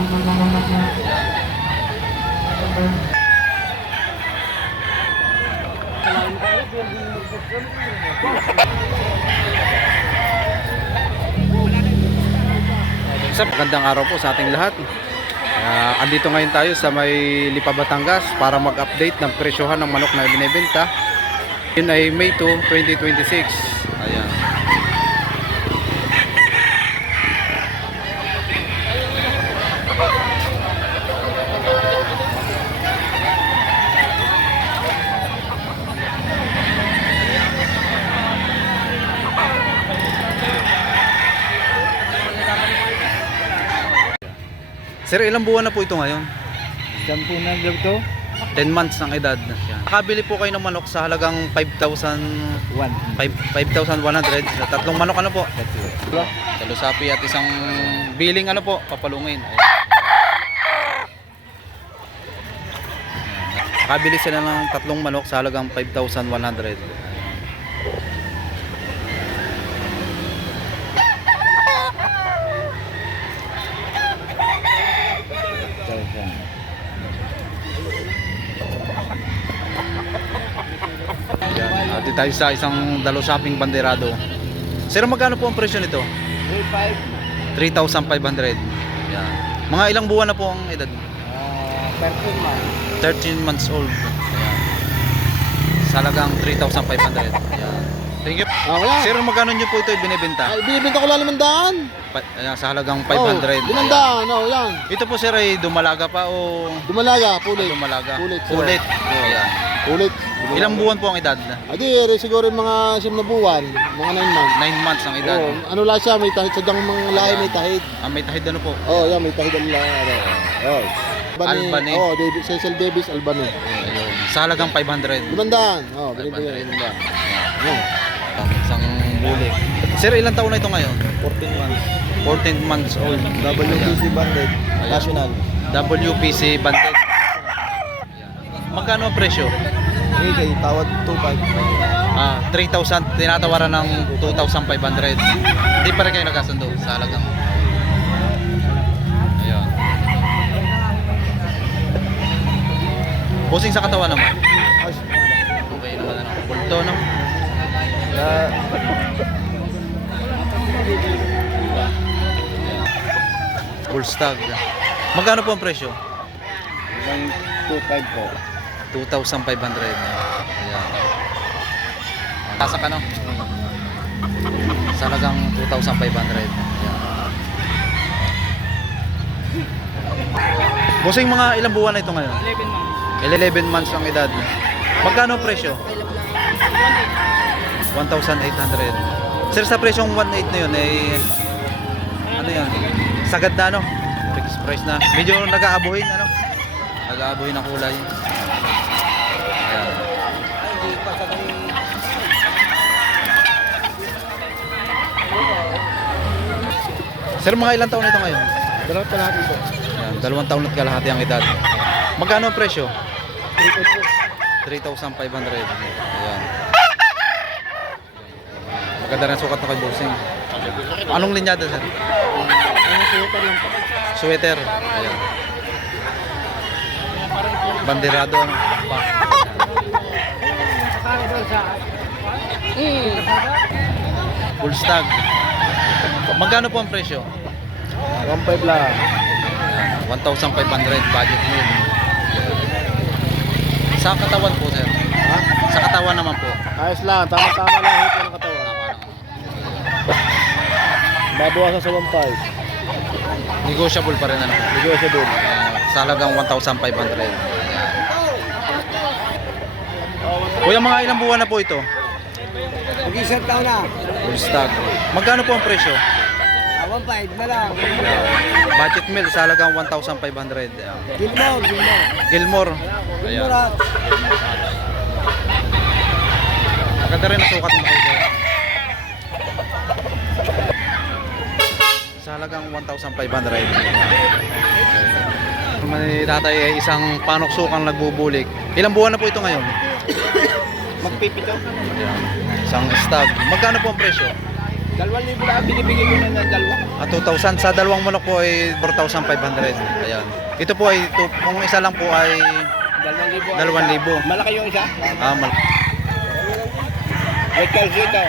Magandang araw po sa ating lahat. Andito ngayon tayo sa may Lipa, Batangas para mag-update ng presyohan ng manok na binibenta. Yun ay May 2, 2026. Ayan. Sir, ilang buwan na po ito ngayon? Saan po nag-vlog to? 10 months ng edad. Yan. Nakabili po kayo ng manok sa halagang 5,100 sa tatlong manok ano po? Sa Lusapi at isang biling ano po, papalungin. Ayan. Nakabili sila ng tatlong manok sa halagang 5,100. Dito tayo sa isang Dalusaping banderado. Sir, magkano po ang presyo nito? 3,500. Yan. Mga ilang buwan na po ang edad? 13 months. 13 months old. Ayan. Sa halagang 3,500. Ayan. Thank you. Wala. Sir, magkano nyo po ito binibenta? Ay, binibenta ko lang 500. Ayan, sa halagang 500. 500, yan. Ito po sir ay dumalaga pa o Dumalaga, pulit. dumalaga? Pulit, sir. Pulit. Ayan. Pulit. Ilang buwan po ang edad? Adi, siguro yung mga 7 na buwan, mga 9 months. 9 months ang edad. Ano lang siya, may tahid. Sadyang mga lahi may tahid. May tahid ano po? Yan, may tahid ang lahi. Albany. Cecil Davis, Albany. Ayun. Sa halagang 500. 500. Binibigyan 500. Isang bulik. Sir, ilang taon na ito ngayon? 14 months. 14 months old. WPC banded. National. WPC banded. Magkano ang presyo? Okay, tawad 2.5. 3,000. Tinatawaran ng 2,500. Hindi pa rin kayo nagkasundo sa halagang. Ayan. Busing sa katawan naman. Okay naman ano. Bulto no? Full stag. Magkano po ang presyo? 2.5 po. 2,500. Ayan. Tasa ka no? Sa halagang 2,500. Ayan. Busing mga ilang buwan na ito ngayon? 11 months ang edad. Magkano ang presyo? 1,800. Sir, sa presyong 1,800 na yun ano yan? Sagad na no? Fixed price na. Medyo nag-aabuhin ano? Nag-aabuhin ang kulay. Ayan. Sir, mga ilang taon ito ngayon? 2 kalahati po. Ayan, 2 taon at kalahati ang edad. Magkano ang presyo? 3,500. Ayan. Maganda rin sukat na kay Bossing. Anong linyada sir? Sweater lang po. Sweater. Ayan. Banderado ano? Full stag. Magkano po ang presyo? 1.5 lang. 1,500 budget meal. Sa katawan po sir? Ha? Sa katawan naman po. Ayos lang, tama-tama lang hito ng katawan. Babawasan sa 1.5. Negotiable pa rin ano? Negotiable. Sa halagang 1,500. Kuya, mga ilang buwan na po ito? Mag-isang taon na. Full stag. Magkano po ang presyo? 1.5 na lang. Budget meal sa halagang 1,500. Gilmore. Ayan. Maganda rin ang sukat mo kayo. Sa halagang 1,500. May tatay ay isang panoksukang nagbubulik. Ilang buwan na po ito ngayon? Magpipito. Ayan. Isang stag. Magkano po ang presyo? 2,000 na binibigay ko na ng dalawa. 2,000 2,000. Sa dalawang manok po ay 4,500. Ayan. Ito po ay, kung isa lang po ay 2,000. Malaki yung isa. White calcio ito.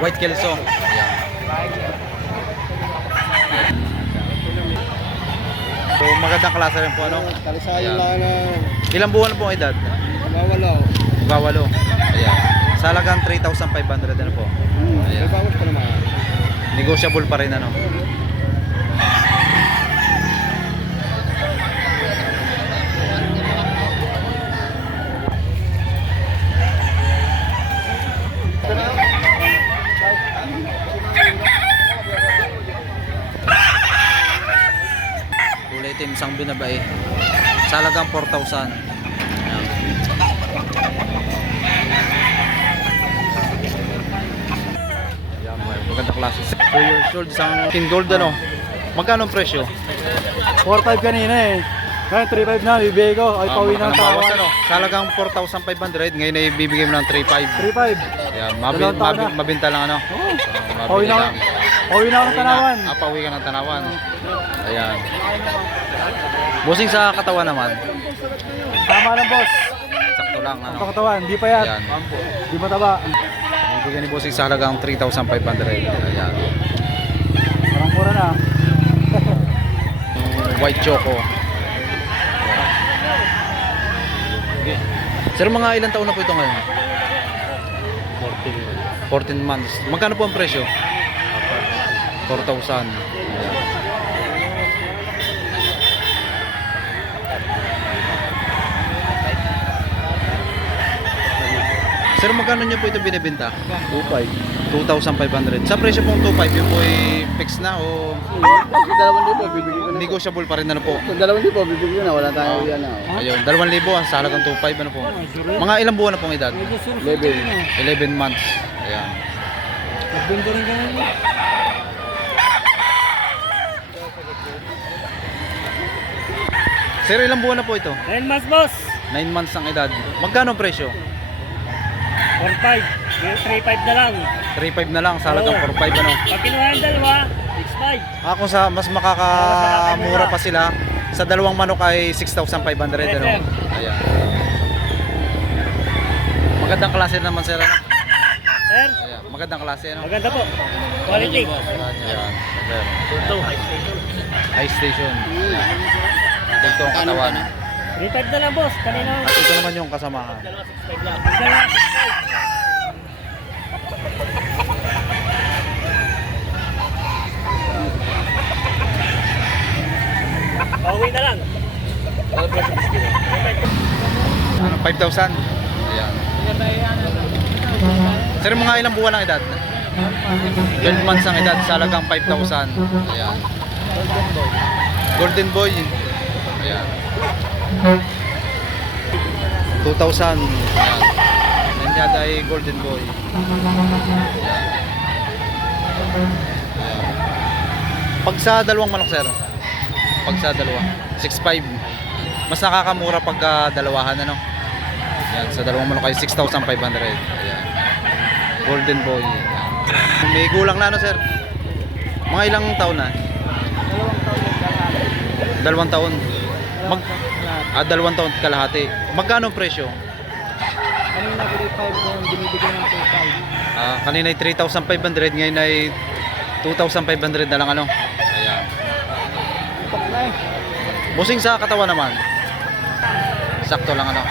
White Kelso. Ayan. So, magandang klase rin po, ano? Kalisayan lang na Ilang buwan po ang edad? mawala. Bawalo. Ayan. Sa halagang 3,500 ano po. May bawas pa naman. Negotiable pa rin, ano? Kulay itim, isang binabae. Sa halagang 4,000. Ayan. Ayan, maganda klase. 2 years old, isang king gold, ano? Magkano ang presyo? 4-5 kanina eh. Ngayon 3-5 na, bibigay ko. Ay, pauwi ng bawas, tawa. ano? Sa halagang 4,500, ngayon ay bibigay mo ng 3,500. 3-5. Ayan, Dalawang taon na. mabinta lang, ano? Pauwi na, pauwi na ako ng Tanawan. Pauwi ka ng Tanawan. Ayan. Busing sa katawan naman. Tama lang, boss. Sakto lang, ano? Ang katawan, di pa yan. Ayan. Di mataba. Bibigyan ni Busing sa halagang 3,500. Ayan. Parang mura na. White choco. Sir, mga ilang taon na po ito ngayon? 14 months. Magkano po ang presyo? 4,000. Ayan. Sir, magkano nyo po ito binibenta? 2,500. Sa presyo pong 2,500, yun po ay fix na o 2,000 bibigyan ko na. negotiable pa rin, ano po? 2,000 bibigyan ko na. Wala tayo yan na. Ayun, 2,000 sa halagang 2,500, ano po? Mga ilang buwan na pong edad? 11 months. Ayan. Nagbenta rin kanina. Sir, ilang buwan na po ito? 9 months, boss. 9 months ang edad. Magkano ang presyo? 4-5. 3-5 na lang. 3,500 na lang sa halagang 4,500, ano? Pag kinuha ang dalawa, 6-5. Ako sa mas makakamura pa sila. Sa dalawang manok ay 6,500, ano? Yes, Ayan. Magandang klase naman, sir, ano? Sir, Ayan, magandang klase, ano? maganda po. Quality. Ayan, sir. Ito, high station. High station. Ayan. Dito ang katawan. 3-5 na lang, boss. Kanina. At ito naman yung kasamahan. Dalawa, 6-5 lang. Dalawa, 6-5. Pauwi na lang. Ano, 5,000? Ayan. Sir, mga ilang buwan ang edad? 12 months ang edad sa halagang 5,000. Ayan. Golden Boy. Ayan. 2,000. Ayan. Nandiyan ay Golden Boy. Ayan. Ayan. Pag sa dalawang manok, sir? Pag sa dalawa, 6,500. Mas nakakamura pag dalawahan, ano? Ayan, sa dalawang manok ay 6,500. Ayan. Golden Boy. Ayan. May gulang na, ano, sir? Mga ilang taon na? 2 taon. 2 taon kalahati. Magkano ang presyo? Kanina 3-5 kung binibigyan ng 2-5. Kanina ay 3,500, ngayon ay 2,500 na lang, ano? Ayan. Itok na eh. Busing sa katawan naman. Sakto lang, ano?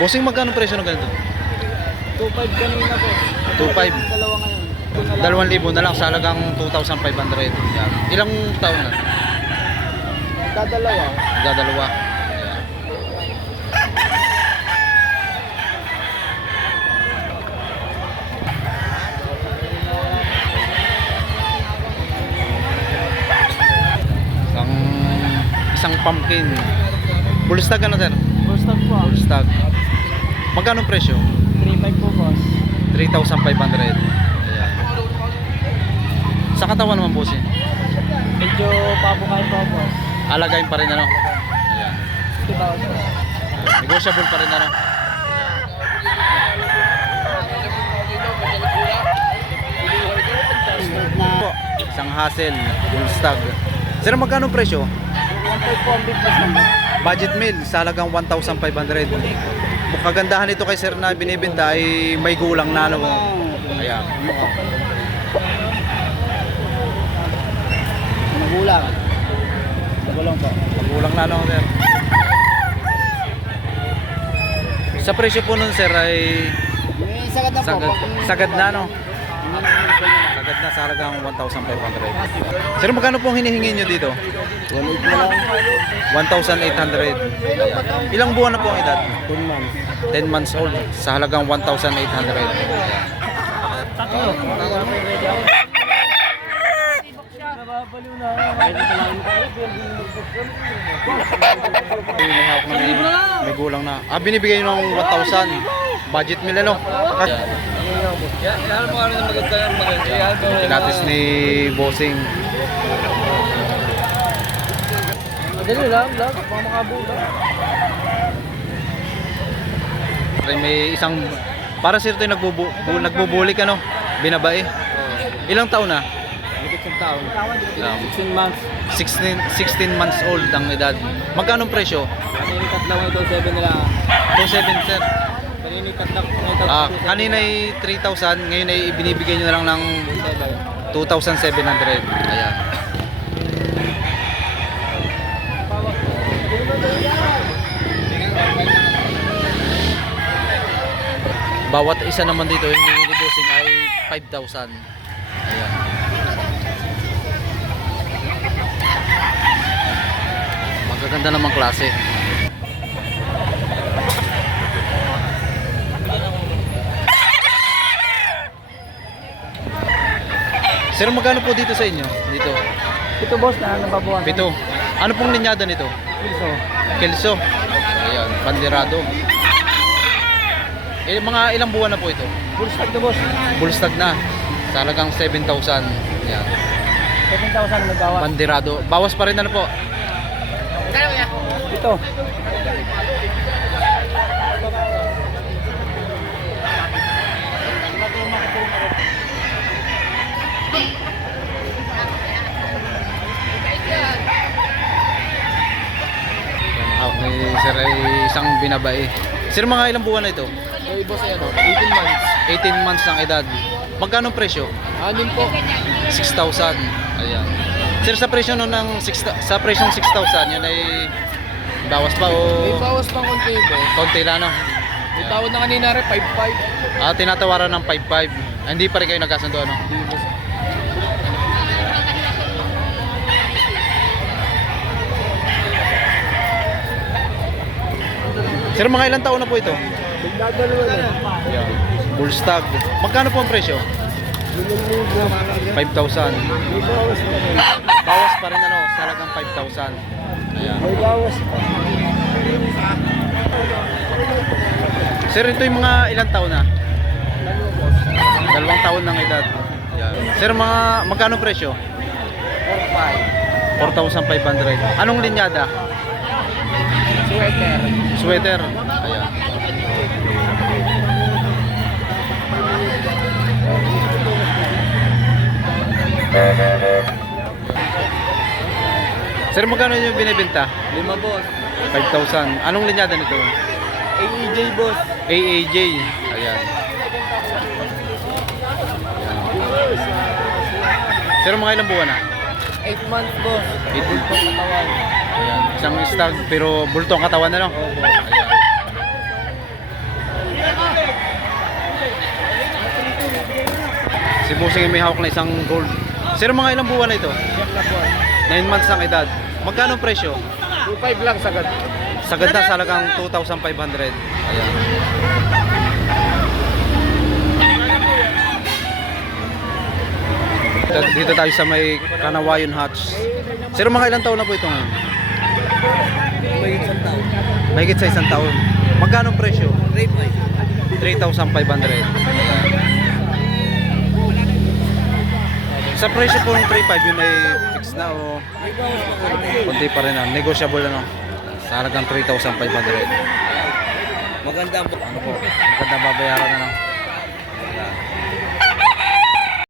Busing, magkano presyo ng ganito? 2-5 kanina, boss. 2,500. Dalawa ngayon. 2,000 na lang sa halagang 2,500. Yan. Ilang taon na? Dadalawa. Dadalawa. Yan. Isang pumpkin. Bullstag, ano, sir? Bustag po. Bullstag. Magkano ang presyo? 3-5 po, boss. 3,500. Ayan. Sa katawan naman, boss, eh. Medyo pabukay po, boss. Alagayin pa rin, ano? Ayan. 50,000. Negotiable pa rin, ano? Ayan. Hassel, full stag. Sir, magkano presyo? 1.5 po ang big boss naman. Budget meal sa halagang 1,500. Kagandahan nito kay sir na binibenta ay may gulang na ano. Ayan. Magulang. Magulang po. Magulang na ano, sir. Sa presyo po nun sir ay May sagad na po. sagad na no. Sagad na sa halagang 1,500. Sir, magkano po ang hinihingi nyo dito? 1,800. Ilang buwan na po ang edad? 10 months. 10 months old sa halagang 1,800. May gulang na. Binibigay nyo ng 1,000. Budget meal ano? Pilates ni Bossing. Madali lang, mga makabula. May isang para sir ito yung nagbubulik ano? Binabae. Ilang taon na? Isang taon. 16 months. 16 months old ang edad. Magkano presyo? Kaninikat lang ito, 7 nila. 2,700 sir. Kaninikat lang. Kanina ay 3,000, ngayon ay ibinibigay nyo na lang ng 2,700. Ayan. Bawat isa naman dito yung nilibusing ay 5,000. Ayan. Magaganda namang klase. Sir, magkano po dito sa inyo? Dito. Ito boss na nababuhan. Pito. Ano pong linyada nito? Piso. Kelso. Ayan, pandirado. Mga ilang buwan na po ito? Full stack na boss. Full stag na. Sa halagang 7,000. Ayan. 7,000 nagawa. Pandirado. Bawas pa rin na po. Ito. Hawak ni sir ay isang binabae. Sir, mga ilang buwan na ito? Hey boss, ano? 18 months. 18 months ang edad. Magkano ang presyo? Anin po. 6,000. Ayan. Sir, sa presyo nun ng sa presyong 6,000, yun ay bawas pa May o bawas pang konti ito. konti lang no? May tawad na kanina rin, 5.5. Tinatawaran ng 5,500. Hindi pa rin kayo nagkasundo ano? Hindi boss. Sir, mga ilang taon na po ito? Magdadalawa na. Ayan. Bull stag. Magkano po ang presyo? 5,000. May bawas pa rin. Bawas pa rin ano, sa halagang 5,000. Ayan. May bawas pa. Sir, ito yung mga ilang taon na? 2 taon ng edad. Ayan. Sir, magkano presyo? 4,500. Anong linyada? Sweater. Sweater. Ayan. Sir, magkano yung binibenta? 5 boss. 5,000. Anong linyada nito? AEJ boss. AAJ. Ayan. Sir, mga ilang buwan na? 8 months boss. 8 Bultong katawan. Ayan. Isang stag pero bulto ang katawan na no? Ayan. Si Busing may hawak na isang gold. Sir, mga ilang buwan na ito? 9 months ang edad. Magkano ang presyo? 2.5 lang sagad. Sagad na sa halagang 2,500. Ayan. Dito tayo sa may Kanawayon Hatch. Sir, mga ilang taon na po ito ngayon? May isang taon. Mahigit sa 1 taon. Magkano ang presyo? 3,500. Sa presyo po ng 3,500 yun ay fix na o konti pa rin na. Negotiable ano. Sa halagang 3,500. Maganda po. Ano po? Maganda babayaran na lang.